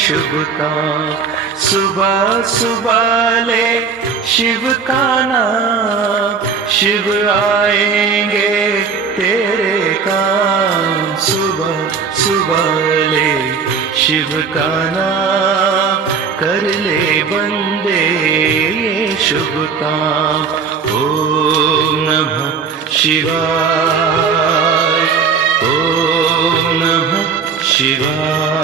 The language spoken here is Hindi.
शुभ काम। सुबह सुबह ले शिव का नाम, शिव आएंगे तेरे काम। सुबह सुबह ले शिव का नाम, कर ले बंदे ये शुभ काम। ओम नमः शिवाय, ओम नमः शिवाय।